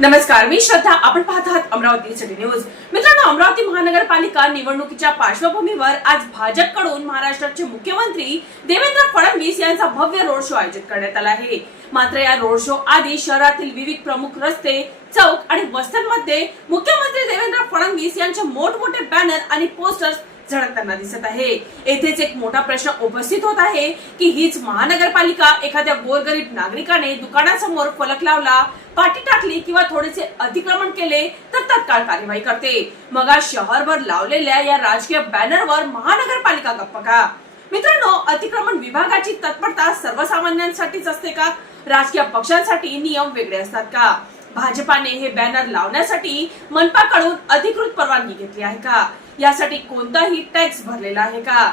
नमस्कार, मी श्रद्धा. आपण पाहत आहात अमरावती सिटी न्यूज. मित्रांनो, अमरावती महानगरपालिका निवडणुकीच्या पार्श्वभूमीवर आज भाजपकडून महाराष्ट्राचे मुख्यमंत्री देवेंद्र फडणवीस यांचा भव्य रोड शो आयोजित करण्यात आला आहे. मात्र या रोड शो आधी शहरातील विविध प्रमुख रस्ते, चौक आणि वस्त्यांमध्ये मुख्यमंत्री देवेंद्र फडणवीस यांचे मोठमोठे बॅनर आणि पोस्टर्स झळकताना दिसत आहे. येथेच एक मोठा प्रश्न उपस्थित होत आहे की हीच महानगरपालिका एखाद्या गोरगरीब नागरिकाने दुकानासमोर फलक लावला, पाटी टाकली किंवा थोडेसे अतिक्रमण केले तर तत्काळ कार्यवाही करते. मग आज शहरभर लावलेल्या या राजकीय बॅनरवर महानगरपालिका गप्प का? मित्रांनो, अतिक्रमण विभागाची तत्परता सर्वसामान्यांसाठीच असते का? राजकीय पक्षांसाठी नियम वेगळे असतात का? भाजपाने हे बॅनर लावण्यासाठी मनपाकडून अधिकृत परवानगी घेतली आहे का? यासाठी कोणताही टॅक्स भरलेला आहे का?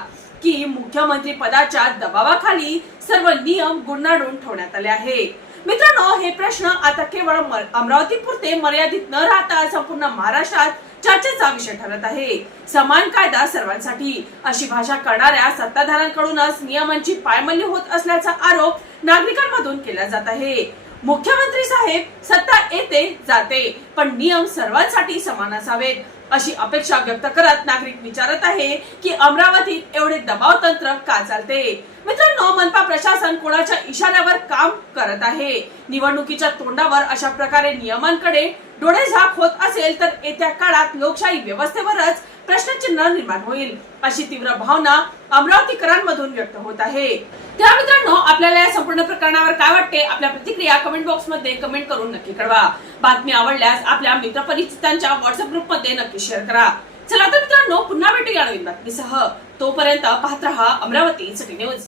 की मुख्यमंत्री पदाच्या दबावाखाली सर्व नियम गुंडाळून ठेवण्यात आले आहे? मित्रांनो, हे प्रश्न आता केवळ अमरावती पुरते मर्यादित न राहता संपूर्ण महाराष्ट्रात चर्चेचा विषय ठरत आहे. समान कायदा सर्वांसाठी अशी भाषा करणाऱ्या सत्ताधाऱ्यांकडूनच नियमांची पायमल्ली होत असल्याचा आरोप नागरिकांमधून केला जात आहे. मुख्यमंत्री साहेब, सत्ता येते जाते पण नियम सर्वांसाठी समान असावेत अशी अपेक्षा व्यक्त करत नागरिक विचारत आहे की अमरावतीत एवढे दबाव तंत्र का चालते? मित्रांनो, मनपा प्रशासन कोणाच्या इशाऱ्यावर काम करत आहे? निवडणुकीच्या तोंडावर अशा प्रकारे नियमांकडे डोळेझाक होत असेल तर येत्या काळात लोकशाही व्यवस्थेवरच प्रश्नचिन्ह निर्माण होईल अशी तीव्र भावना अमरावतीकरांमधून व्यक्त होत आहे. त्या मित्रांनो, आपल्याला या संपूर्ण प्रकरणावर काय वाटते? आपल्या प्रतिक्रिया कमेंट बॉक्स मध्ये कमेंट करून नक्की कळवा. बातमी आवडल्यास आपल्या मित्रपरिचितांच्या व्हॉट्सअप ग्रुप मध्ये नक्की शेअर करा. चला तर मित्रांनो, पुन्हा भेटूया नवीन बातमीसह. तोपर्यंत पाहत रहा अमरावती सिटी न्यूज.